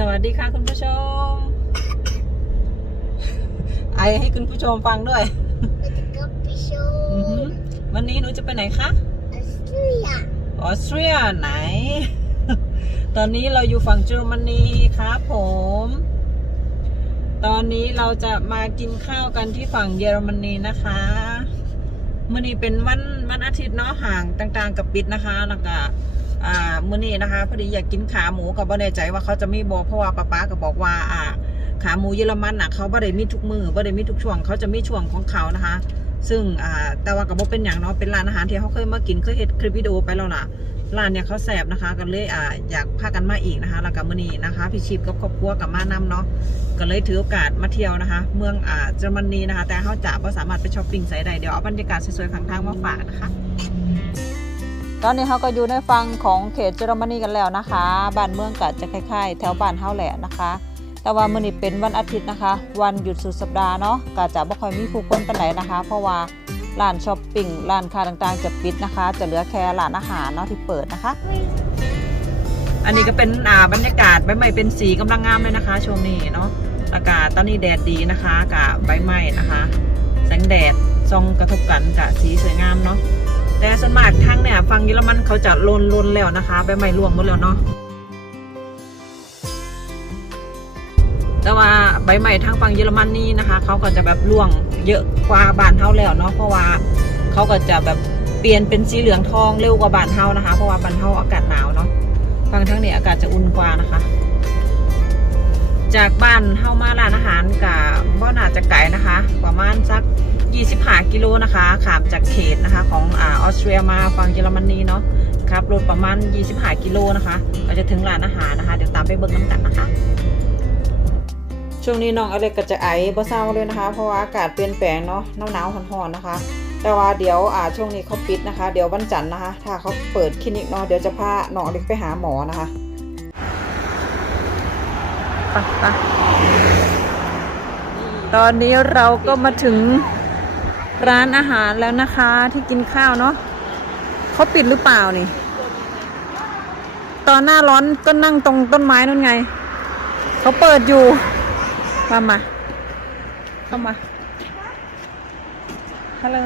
สวัสดีค่ะคุณผู้ชม ไอให้คุณผู้ชมฟังด้วย Met de kapje อือหือวันนี้หนูจะไปไหนคะ Australia. ออสเตรียไหน ตอนนี้เราอยู่ฝั่งเยอรมนีครับผม ตอนนี้เราจะมากินข้าวกันที่ฝั่งเยอรมนีนะคะมื่อนี้เป็นวันวันอาทิตย์เนาะห่างต่างๆ กับปิดนะคะแล้วก็ อ่ามื่อนี้นะคะพอดีอยากกินขาหมูกับบ่แน่ใจว่าเขาจะมีบอกเพราะว่าป้าป๊าก็บอกว่าอ่า ขาหมูเยอรมันน่ะเขาบ่ได้มีทุกมือบ่ได้มีทุกช่วงเขาจะมีช่วงของเขานะคะ ซึ่งอ่าแต่ว่าก็บ่เป็นอย่างเนาะเป็นร้านอาหารที่เขาเคยมากินเคยเห็นคลิปวิดีโอไปแล้วล่ะร้านเนี่ยเขาแสบนะคะก็เลยอ่าอยากพากันมาอีกนะคะแล้วก็มื้อนี้นะคะพี่ชีพกับครอบครัวกับมานำเนาะก็เลยถือโอกาสมาเที่ยวนะคะ เมืองอ่าเยอรมนีนะคะ แต่เขาจะบ่สามารถไปช้อปปิ้งใส่ได้เดี๋ยวเอาบรรยากาศสวยๆข้างทางมาฝากนะคะ ตอนนี้เขาก็อยู่ในฟังของเขตเยอรมนีกันแล้วนะคะ บ้านเมืองก็จะคล้ายๆ แถวบ้านเฮาแหละนะคะ แต่ว่ามื้อนี้เป็นวันอาทิตย์นะคะ วันหยุดสุดสัปดาห์เนาะก็จะบ่ค่อยมีผู้คนปานใดนะคะ เพราะว่าร้านช้อปปิ้งร้านค้าต่างๆ จะปิดนะคะ จะเหลือแค่ร้านอาหารเนาะที่เปิดนะคะ อันนี้ก็เป็นอ่าบรรยากาศใบไม้เป็นสีกำลังงามเลยนะคะ ช่วงนี้เนาะอากาศตอนนี้แดดดีนะคะกับใบไม้นะคะ แสงแดดส่องกระทบกันกับสีสวยงามเนาะ แต่ส่วนมากทั้งเนี่ยฟังเยอรมันเขาจะลนลนแล้วนะคะใบไม้ร่วงหมดแล้วเนาะแต่ว่าใบใหม่ทางฝั่งเยอรมันนี่นะคะเขาก็จะแบบร่วงเยอะกว่าบานเฮาแล้วเนาะเพราะว่าเขาก็จะแบบเปลี่ยนเป็นสีเหลืองทองเร็วกว่าบานเฮานะคะ เพราะว่าบานเฮาอากาศหนาวเนาะฝั่งทางเนี้อากาศจะอุ่นกว่านะคะ จากบ้านเฮามาร้านอาหารกับบ่น่าจะไกลนะคะ ประมาณสัก 25 กิโลนะคะขามจากเขตนะคะของออสเตรียมาฝั่งเยอรมนีเนาะขับรถประมาณ 25 กิโลนะคะก็จะถึงร้านอาหารนะคะ เดี๋ยวตามไปเบิ่งน้ำกันนะคะ ช่วงนี้น้องอเล็กก็จะไอบ่เศร้าเลยนะคะ เพราะว่าอากาศเปลี่ยนแปลงเนาะหนาวหนาวๆร้อนๆนะคะ แต่ว่าเดี๋ยวอ่าช่วงนี้เขาปิดนะคะ เดี๋ยววันจันทร์นะคะ ถ้าเขาเปิดคลินิกเนาะเดี๋ยวจะพาน้องอเล็กไปหาหมอนะคะไปไปตอนนี้เราก็มาถึง ร้านอาหารแล้วนะคะที่กินข้าวเนาะเขาปิดหรือเปล่านี่ ตอนหน้าร้อนก็นั่งตรงต้นไม้นู่นไง เขาเปิดอยู่ มามาเข้ามาฮัลโหล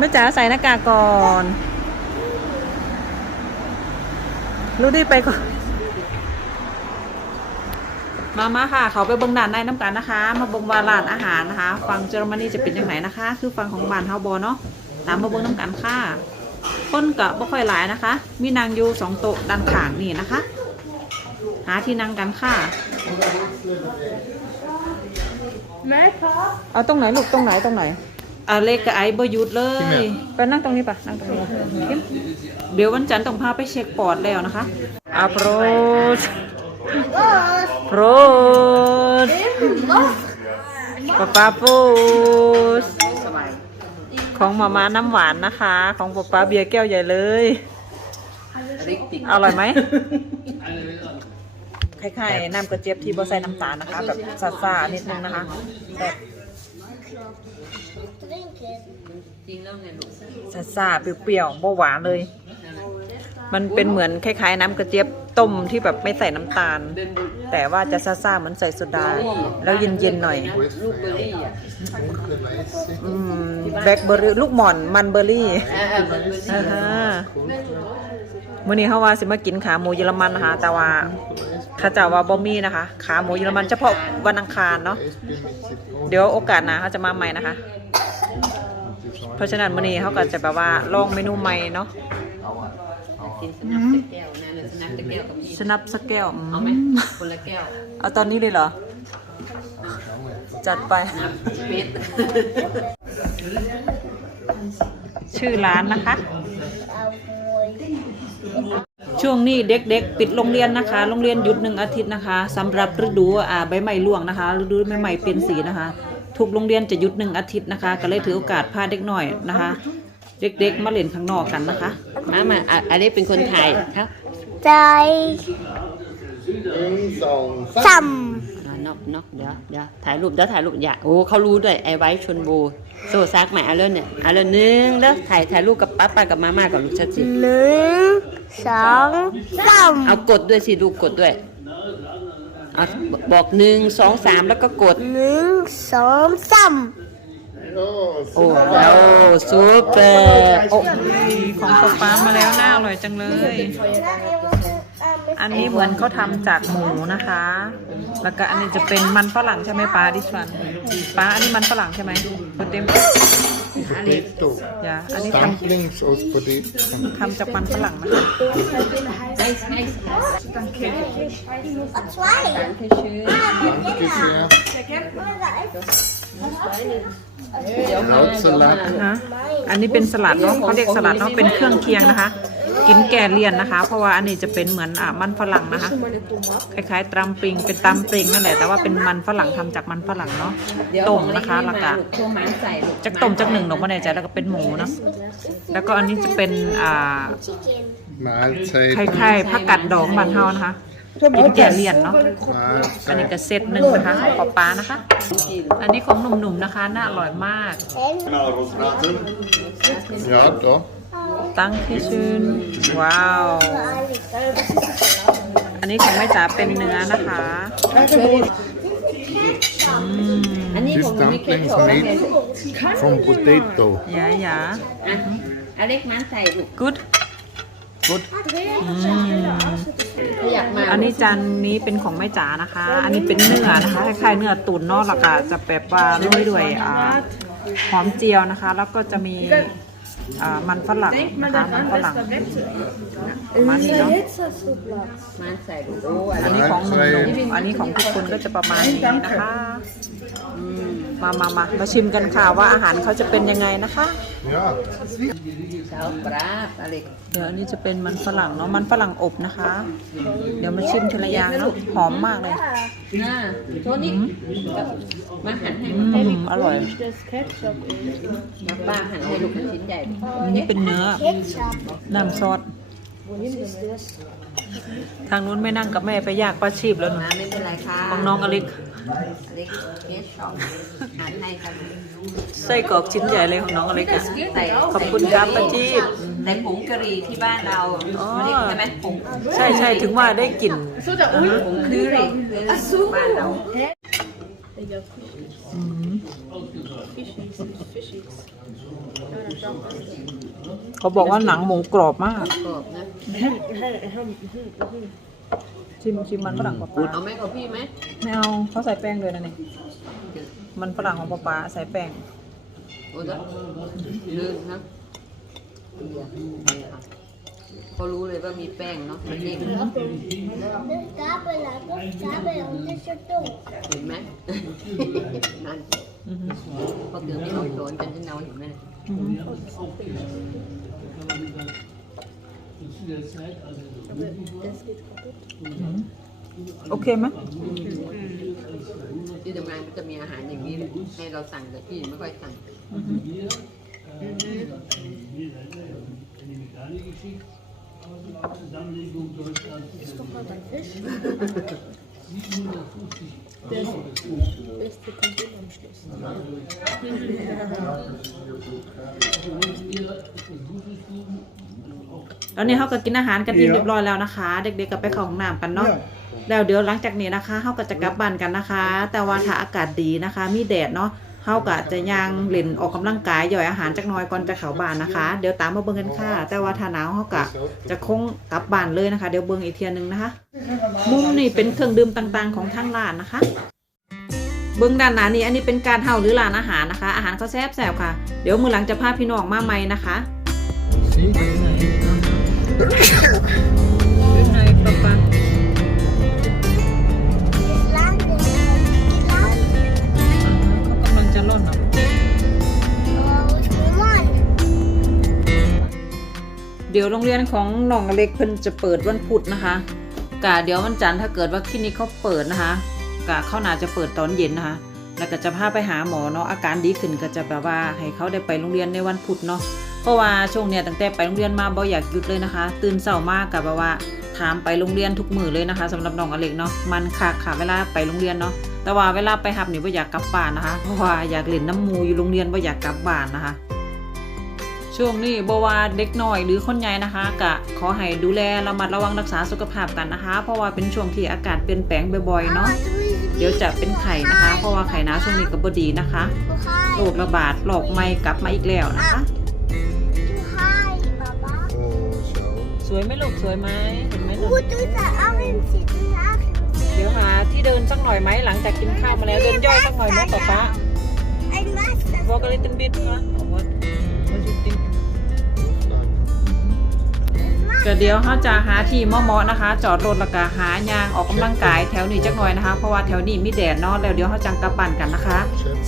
แม่จ๋าใส่หน้ากากก่อน รู้ดีไปก่อน มามาค่ะ เขาไปเบิ่งด่านในน้ำกันนะคะ มาเบิ่งว่าร้านอาหารนะคะ ฟังเยอรมนีจะเป็นยังไงนะคะ คือฟังของบ้านเฮาบอเนาะ ตามมาเบิ่งน้ำกันค่ะ คนกะบ่ค่อยหลายนะคะ มีนางอยู่สองโต๊ะด้านข้างนี่นะคะ หาที่นั่งกันค่ะแม่คะเอาตรงไหนลูกตรงไหนตรงไหนอ่าเล็กกับไอ้บหยุดเลยจริงเหรอไปนั่งตรงนี้ปะนั่งตรงนี้เข้มเดี๋ยววันจันทร์ต้องพาไปเช็คปอดแล้วนะคะอัพโรชโอ้โรช ปะปาปูสของมาม่าน้ำหวานนะคะ ของป๊าป๊าเบียร์แก้วใหญ่เลย อร่อยไหมคล้ายๆน้ำกระเจี๊ยบที่บ่ใส่น้ำตาลนะคะ แบบซ่าๆนิดนึงนะคะแต่ drinken. ซาซาๆเปรี้ยวๆบ่หวานเลย มันเป็นเหมือนคล้ายๆ น้ำกระเจี๊ยบต้มที่แบบไม่ใส่น้ำตาล แต่ว่าจะซาซาๆเหมือนใส่โซดา แล้วเย็นๆหน่อย ลูกเบอร์รี่อะอืมแบล็คเบอร์รี่ลูกหม่อนมันเบอร์รี่มันเบอร์รี่อ่าฮะมื้อนี้เขาว่าสิมากินขาหมูเยอรมันนะคะแต่ว่าเขาเจะว่าบ่มีนะคะ ขาหมูเยอรมันเฉพาะวันอังคารเนาะเดี๋ยวโอกาสหน้าเขาจะมาใหม่นะคะ เพราะฉะนั้นมื้อนี้เขาก็จะแบบว่าลองเมนูใหม่เนาะ กินสนับตะแก้วนั่นน่ะสนับตะแก้วกับพี่สนับสกแก้วอืมเอาไหมคนละแก้วเอาตอนนี้เลยเหรอ จัดไป นับเป็ดชื่อร้านนะคะ Alcohol. ช่วงนี้เด็กๆ ปิดโรงเรียนนะคะ โรงเรียนหยุดหนึ่งอาทิตย์นะคะสำหรับฤดูอ่าใบไม้ร่วงนะคะฤดูใบไม้เปลี่ยนสีนะคะทุกโรงเรียนจะหยุดหนึ่งอาทิตย์นะคะ ก็เลยถือโอกาสพาเด็กหน่อยนะคะ เด็กๆมาเล่นข้างนอกกันนะคะ มามาอะอันนี้เป็นคนไทยครับ Drei. หนึ่งสองสาม Sam. อันนอกนอกเดี๋ยวเดี๋ยวถ่ายรูปเดี๋ยวถ่ายรูปอย่าโอ้เขารู้ด้วยไอ้ไว้ชนบูโซซักใหม่เอาเรื่องเนี่ยเอาเรื่องหนึงแล้วถ่ายถ่ายรูปกับป้าป้ากับมาม่ากับลูกชัดสิหนึ่งสองสามเอากดด้วยสิดูกดด้วยเอาบอกหนึ่งสองสามแล้วก็กดหนึ่งสองสาม โอ้แล้วซูเปอร์โอ้ของป๊าป๊ามาแล้วน่าอร่อยจังเลย อันนี้เหมือนเขาทำจากหมูนะคะ แล้วก็อันนี้จะเป็นมันฝรั่งใช่ไหมป้าดิฉันป้าอันนี้มันฝรั่งใช่ไหมโปเต็ม Potato. อย่าอันนี้ท Dumplings aus Potato. ำทำจากมันฝรั่งนะคะ zwei Danke sehr. Krautsalat. ฮะอันนี้เป็นสลัดเนาะเขาเรียกสลัดเนาะเป็นเครื่องเคียงนะคะ กินแก่เลี่ยนนะคะ เพราะว่าอันนี้จะเป็นเหมือนอะมันฝรั่งนะคะคล้ายๆตำปริงเป็นตำปริงนั่นแหละแต่ว่าเป็นมันฝรั่งทำจากมันฝรั่งเนาะเดี๋ยวต้มนะคะแล้วก็โทรมาใส่ลูจากต้มจากหนึ่งหนกมาในใจแล้วก็เป็นหมูเนาะแล้วก็อันนี้จะเป็นอ่า Mahlzeit. คล้ายๆผักกัดดองบานเฮานะคะ กินแก่เลี่ยนเนาะอันนี้ Mahlzeit. ก็เซตหนึ่งนะคะของป๊าป๊านะคะ อันนี้ของหนุ่มๆนะคะ น่าอร่อยมาก Ja, doch. ตั้งคิชุนว้าว อันนี้ของแม่จ๋าเป็นเนื้อนะคะอันนี้ผม These มีเคส dumplings ของแม่ made from potato. ยาหยาอะอเล็กมันใส่ลูก good Good. ขยับมาอันนี้จานนี้เป็นของแม่จ๋านะคะ อันนี้เป็นเนื้อนะคะคล้ายๆเนื้อตุ๋นเนอกแล้วก็จะแบบว่าโรยด้วยอ่าหอมเจียวนะคะ แล้วก็จะมีอ่า มันฝรั่งนะคะมันฝรั่งประมาณนี้เนาะมันใส่ลูกโอ้ออัเล็นกนี้ของหนุ่มๆอันนี้ของทุกคนก็จะประมาณนี้นะคะมามามามาชิมกันค่ะว่าอาหารเขาจะเป็นยังไงนะคะ Ja. เช้าปราบอเล็กเดี๋ยวอันนี้จะเป็นมันฝรั่งเนาะ มันฝรั่งอบนะคะ เดี๋ยวมาชิมทีละอย่างเนาะหอมมากเลยน่าโทษนี่มาหั่นให้อืมอร่อยมาป้าหั่นให้ลูกเป็นชิ้นใหญ่อันนี้เป็นเนื้อ น้ำซอส ทางนู้นไม่นั่งกับแม่ไปยากป้าชีพแล้วหนูนะไม่เป็นไรค่ะของน้องอเล็กอเล็กเกสช็อปหั่นให้ครับไส้กรอกชิ้นใหญ่เลยของน้องอเล็กอะใส่ขอบคุณครับป้าชีพใส่ผงกะหรี่ที่บ้านเราอ๋ออเล็กใช่ไหมผงใช่ใช่ถึงว่าได้กลิ่นผงคือหรี่คือบ้านเรา เขาบอกว่าหนังหมูกรอบมาก กรอบนะชิมชิมมันฝรั่งป๊าป๊าเอาไหมกับพี่ไหมไม่เอาเขาใส่แป้งเลยนะนี่มันฝรั่งของป๊าป๊าใส่แป้งโอ้ยลื่นนะ เขารู้เลยว่ามีแป้งเนาะเอง Gabel, Gabel und das ist dumm. เห็นไหม นั่นอือฮึพอเกิดไม่เอาโดนกันที่เราเห็นไหมอือฮึโอเคไหมที่ทำงานก็จะมีอาหารอย่างนี้ให้เราสั่งแต่พี่ไม่ค่อยสั่ง แล้วนี่เขาก็กินอาหารกันอิ่มเรียบร้อยแล้วนะคะ เด็กๆก็ไปเข้าห้องน้ำกันเนาะ แล้วเดี๋ยวหลังจากนี้นะคะเขาก็จะกลับบ้านกันนะคะ แต่ว่าถ้าอากาศดีนะคะ มีแดดเนาะ เขาก็จะยังเล่นออกกำลังกายย่อยอาหารจักหน้อยก่อนจะเข้าบ้านนะคะ เดี๋ยวตามมาเบิ่งกันค่ะ แต่ว่าถ้าหนาวเขาก็จะคงกลับบ้านเลยนะคะ เดี๋ยวเบิ่งอีกเทียหนึงนะคะ มุมนี่เป็นเครื่องดื่มต่างๆ ของทางร้านนะคะ เบื้องด้านหน้านี้อันนี้เป็นการเฮาหรือร้านอาหารนะคะ อาหารเขาแซ่บๆค่ะ เดี๋ยวมือหลังจะพาพี่น้องมาใหม่นะคะ See? ในปะปะ เดี๋ยวโรงเรียนของน้องเล็กเพิ่นจะเปิดวันพุธนะคะกะเดี๋ยววันจันทร์ถ้าเกิดว่าคลินิกเขาเปิดนะคะกะเขาน่าจะเปิดตอนเย็นนะคะ แล้วก็จะพาไปหาหมอเนาะอาการดีขึ้นก็จะแบบว่าให้เขาได้ไปโรงเรียนในวันพุธเนาะเพราะว่าช่วงเนี้ยตั้งแต่ไปโรงเรียนมาบ่อยากหยุดเลยนะคะ ตื่นเช้ามากกับแบบว่าถามไปโรงเรียนทุกมือเลยนะคะสำหรับน้องอเล็กเนาะมันคักค่ะเวลาไปโรงเรียนเนาะแต่ว่าเวลาไปหับนี่บ่อยากกลับบ้านนะคะเพราะว่าอยากเล่นน้ำมูอยู่โรงเรียนบ่อยากกลับบ้านนะคะ ช่วงนี้บ่ว่าเด็กน้อยหรือคนใหญ่นะคะกะขอให้ดูแลระมัดระวังรักษาสุขภาพกันนะคะ เพราะว่าเป็นช่วงที่อากาศเปลี่ยนแปลงบ่อยๆเนาะเดี๋ยวจะเป็นไข้นะคะ เพราะว่าไข้หนาวช่วงนี้ก็บ่ดีนะคะโรคระบาดโรคใหม่กลับมาอีกแล้วนะคะ Hi, Papa. Oh, zo. สวยไหมลูกสวยไหมเห็นไหมลูก Hoe doet de orange? De orange. เดี๋ยวหาที่เดินสักหน่อยไหมหลังจากกินข้าวมาแล้วเดินย่อยสักหน่อยไหมป๊าป๊า En master. Walk a little bit นะ ก็เดี๋ยวเขาจะหาที่เหมาะๆนะคะ จอดรถแล้วก็หายางออกกำลังกายแถวนี้จักหน่อยนะคะ เพราะว่าแถวนี้มีแดดเนาะแล้วเดี๋ยวเขาจังกลับบ้านกันนะคะ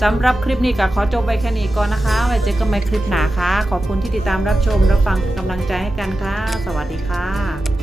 สำหรับคลิปนี้ก็ขอจบไปแค่นี้ก่อนนะคะ ไว้เจอกันใหม่คลิปหน้าค่ะ ขอบคุณที่ติดตามรับชมรับฟังกำลังใจให้กันค่ะ สวัสดีค่ะ